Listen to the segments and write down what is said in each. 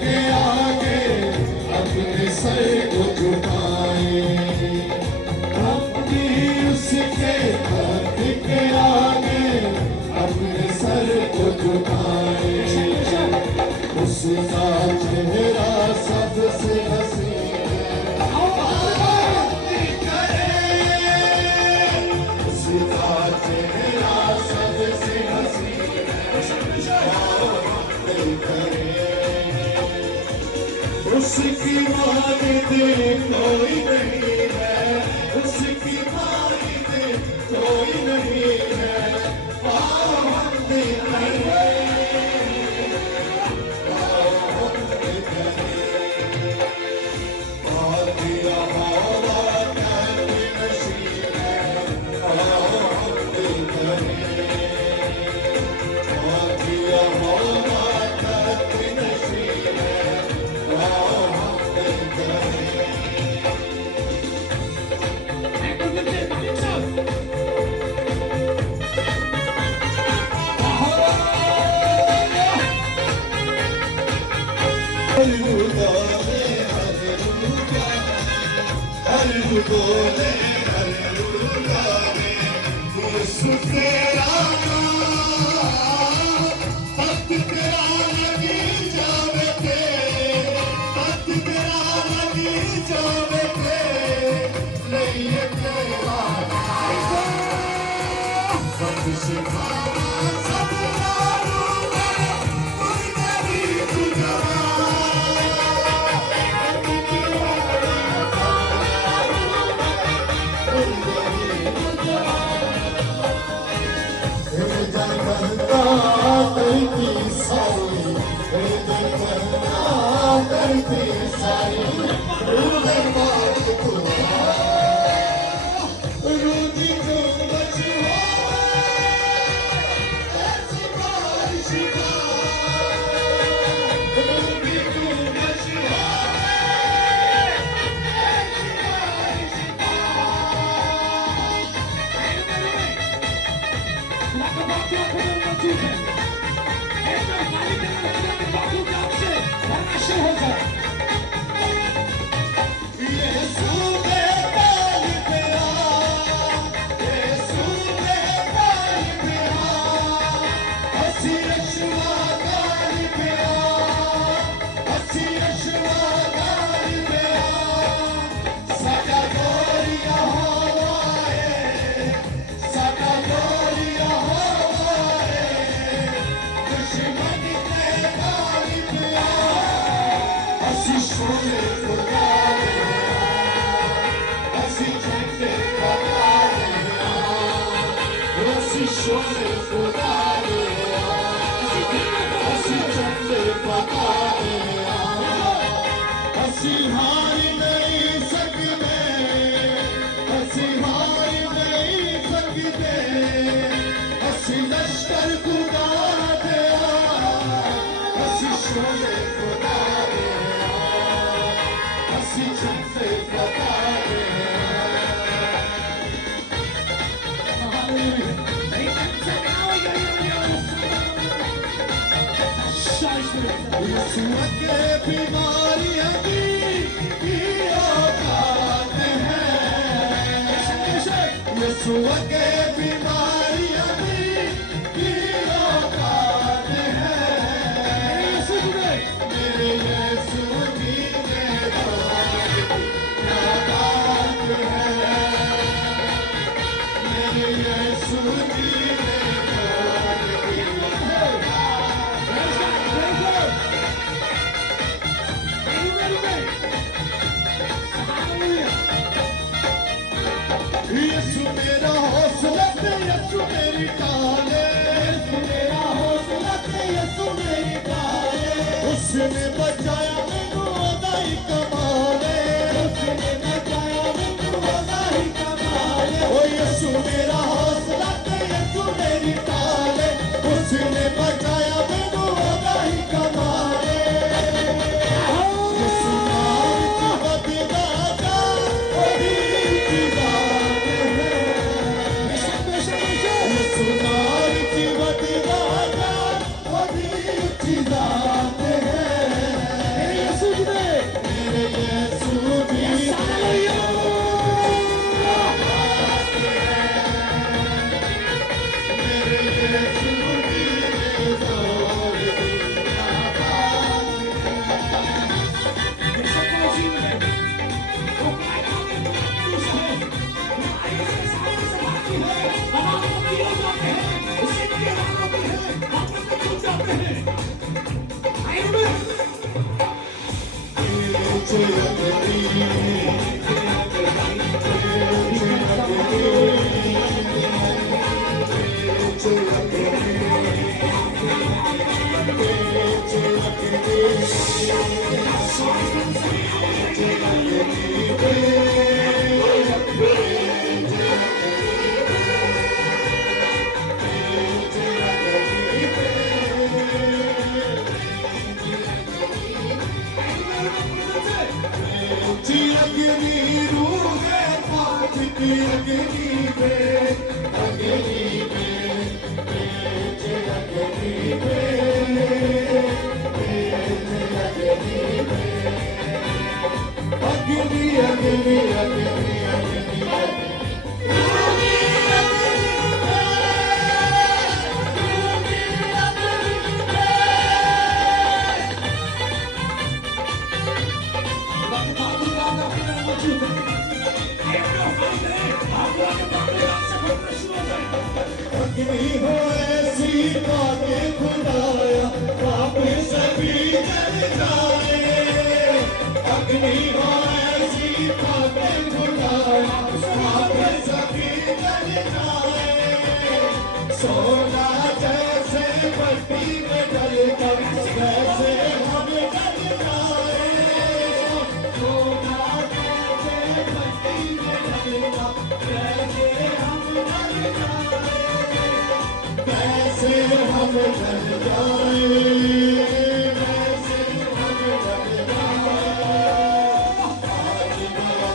के आगे अपने सर को झुकाए, अपनी उसके हाथ के आगे अपने सर को झुकाए। उसका चेहरा सबसे हसीन करे, उसका चेहरा सबसे हसीन करे। उसकी मानिंदे कोई नहीं है, उसकी मानिंदे कोई नहीं है। बोले हालेलुया यीशु तेरा नाम, भक्त तेरा लगी जावे थे, भक्त तेरा लगी जावे थे। नहीं ये तेरा भक्त सिखावा सब मारूंगा, कोई नहीं तुझा। बीमारियां की औकात है, यीशु के बीमारियां की औकात है। मेरे यीशु की औकात है, मेरे यीशु की यीशु मेरा हौसला दे, यीशु मेरी ढाले, यीशु मेरा हौसला दे, यीशु मेरी ढाले। उसने बचाया मैनू ओदा ही कमाले, उसने बचाया मैनू ओदा ही कमाले। ओ यीशु मेरा हौसला दे, यीशु मेरी ढाले, उसने बचाया मैनू ओदा ही कमाले। यीशु नाम की बदला जा ओदी सुनार की वदी राजा वदी ऊंची जात है। अग्नि हो ऐसी बातें खुदाया पाप सभी जल जाए। अग्नि हो ऐसी बातें खुदाया पाप सभी जल जाए। सोना जैसे पट्टी में डलता वैसे हम डल जाए। सोना जैसे पट्टी में डलता वैसे हम डल जाए। वैसे हम डल जाए। वैसे हम डल जाए। आज बागनी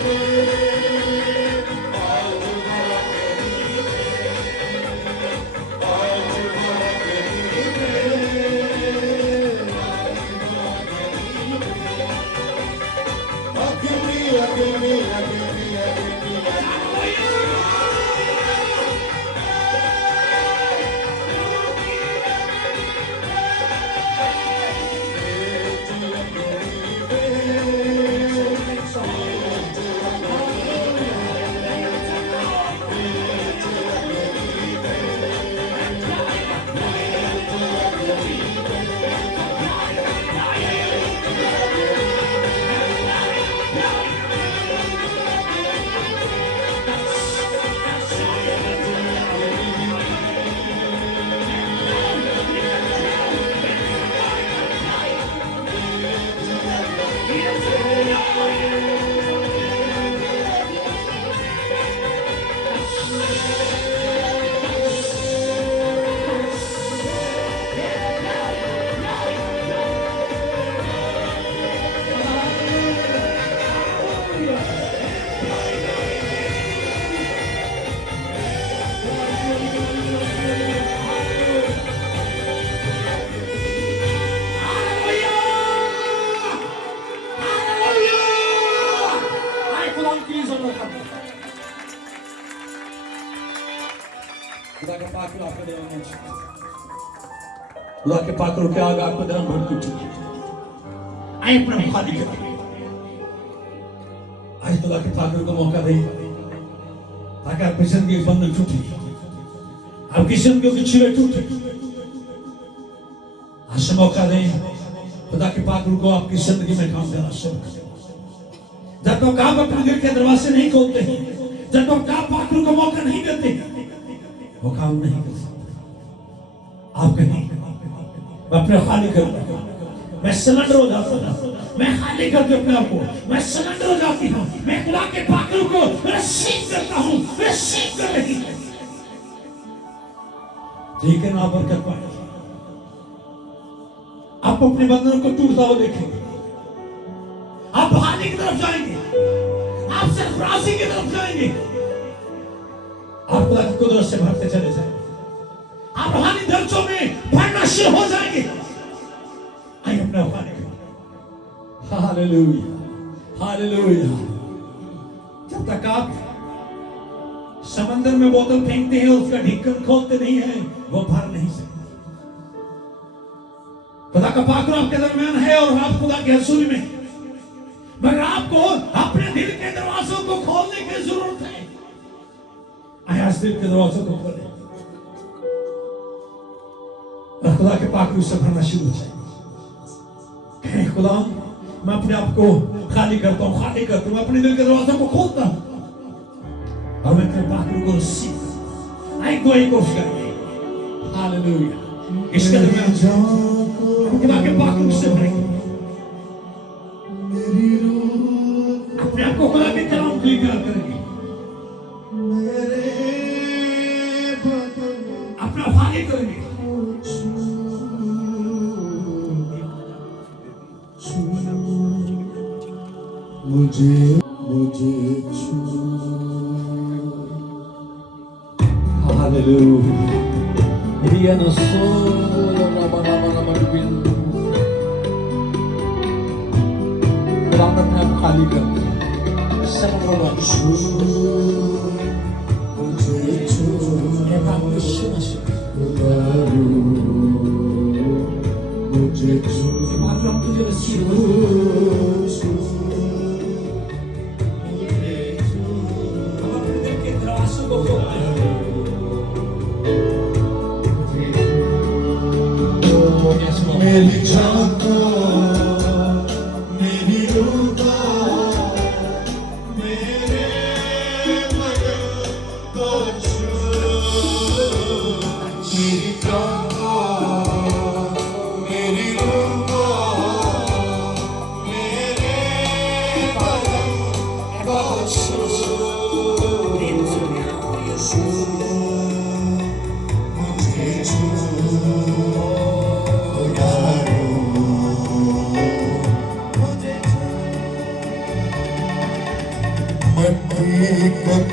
में, आज बागनी में, आज बागनी में, आज बागनी में। अग्नि अग्नि अग्नि अग्नि खुदा के पाक आपके देव में खुदा के पाक के आगे आपको धर्म भर कुछ आए अपना खाली कर आज खुदा के पाक को मौका दे ताकि आप किशन के बंधन टूटे आप किशन के चिरे टूटे आज मौका दे खुदा के पाक को आपकी जिंदगी में काम देना शुरू कर जब तक आप अपने दिल के दरवाजे नहीं खोलते जब तक आप पाक को मौका नहीं देते वो काम नहीं कर सकता। आप कहें मैं अपने खाली कर मैं सरेंडर हो जाता हूँ मैं खाली करके अपने आप को मैं सरेंडर हो जाती हूँ मैं खुदा के पाकरू को रिसीव करता हूँ रिसीव कर रही है ठीक है ना बरकत पाए आप अपने बंधन को टूटता हुआ देखेंगे आप बहाने की तरफ जाएंगे आप सरफराजी की तरफ जाएंगे आप खुदा की कुदरत से भरते चले जाएंगे आप रूहानी दर्जों में भरना शुरू हो जाएंगे आइए अपना खाने को हालेलुया हालेलुया जब तक आप समंदर में बोतल फेंकते हैं उसका ढक्कन खोलते नहीं है वो भर नहीं सकते खुदा का पाक आपके दरमियान है और आप खुदा की हजूरी में मगर आपको अपने दिल के दरवाजों को खोलने की जरूरत है आज दिल के दरवाजों को खोले और खुदा के पाक से भरना शुरू हो जाए खुदा मैं अपने आप को खाली करता हूँ, खाली करता हूँ, अपने दिल के दरवाजे को खोलता हूँ और मैं तेरे पाखरू को सीख दो एक कोशिश करेंगे। हालेलुया। इसके अंदर मैं खुदा के पाखरू से भरेंगे, अपने आप को खुदा के कलाम के लिए प्यार करेंगे, अपना खाली करेंगे। मुझे छू। Hallelujah. Dia no solo lama-lama bindu. Kurangnya aku kali kan. Semua छू मुझे छू emang bersyukur. खुदारू मुझे छू Maklum tu jadi siapa? छू Apa benda kita terasa kok? मेरी जान को मेरी रूह को मेरे मन को छू। मेरी जान को मेरी रूह को मेरे मन को छू। मुझे छू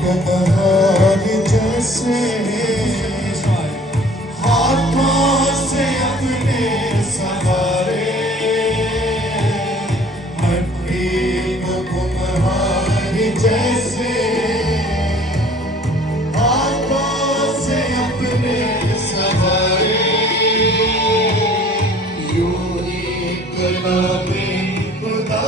बहार जैसे हाथों से अपने सहारे मट्टी को बहार जैसे हाथों से अपने सहारे यूं ही कलामे खुदा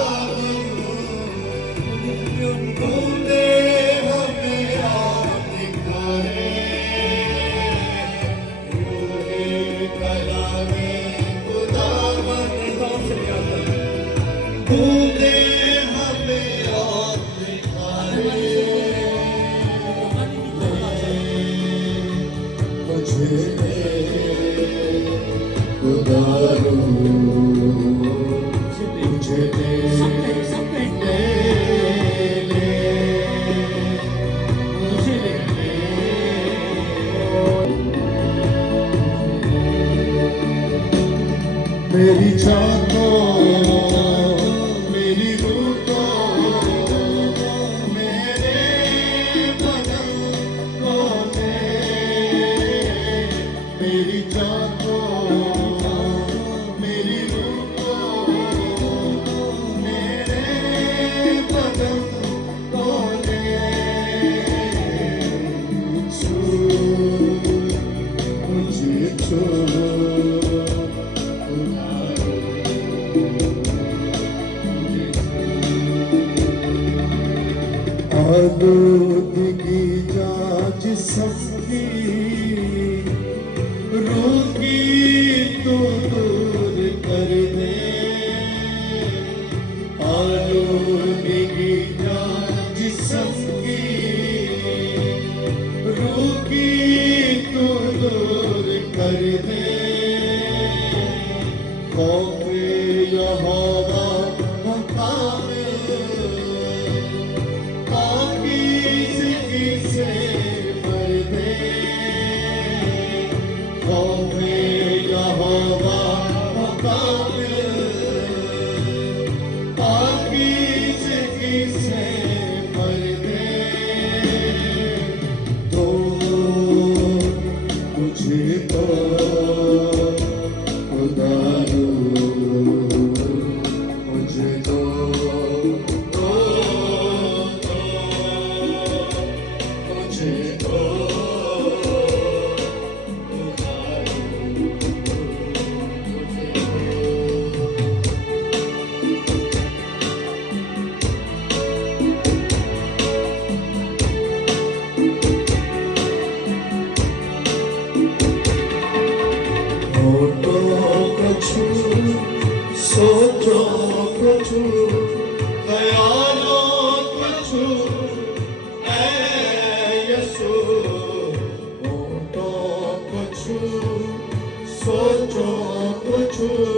मेरी जान को मेरी रूह को मेरे बदन को दे। मेरी जान को मेरी रूह को मेरे बदन को दे। छू मुझे छू आलूदगी जाज सबकी रोगी तो दूर कर दे। आलूदगी जाज सबकी रोगी तो दूर कर दे। खौफे यहोवा मकाम से भर दे। खौफे यहोवा मकाम पाकीज़गी से भर दे। तो मुझे तो खुदारू मुझे तो यीशु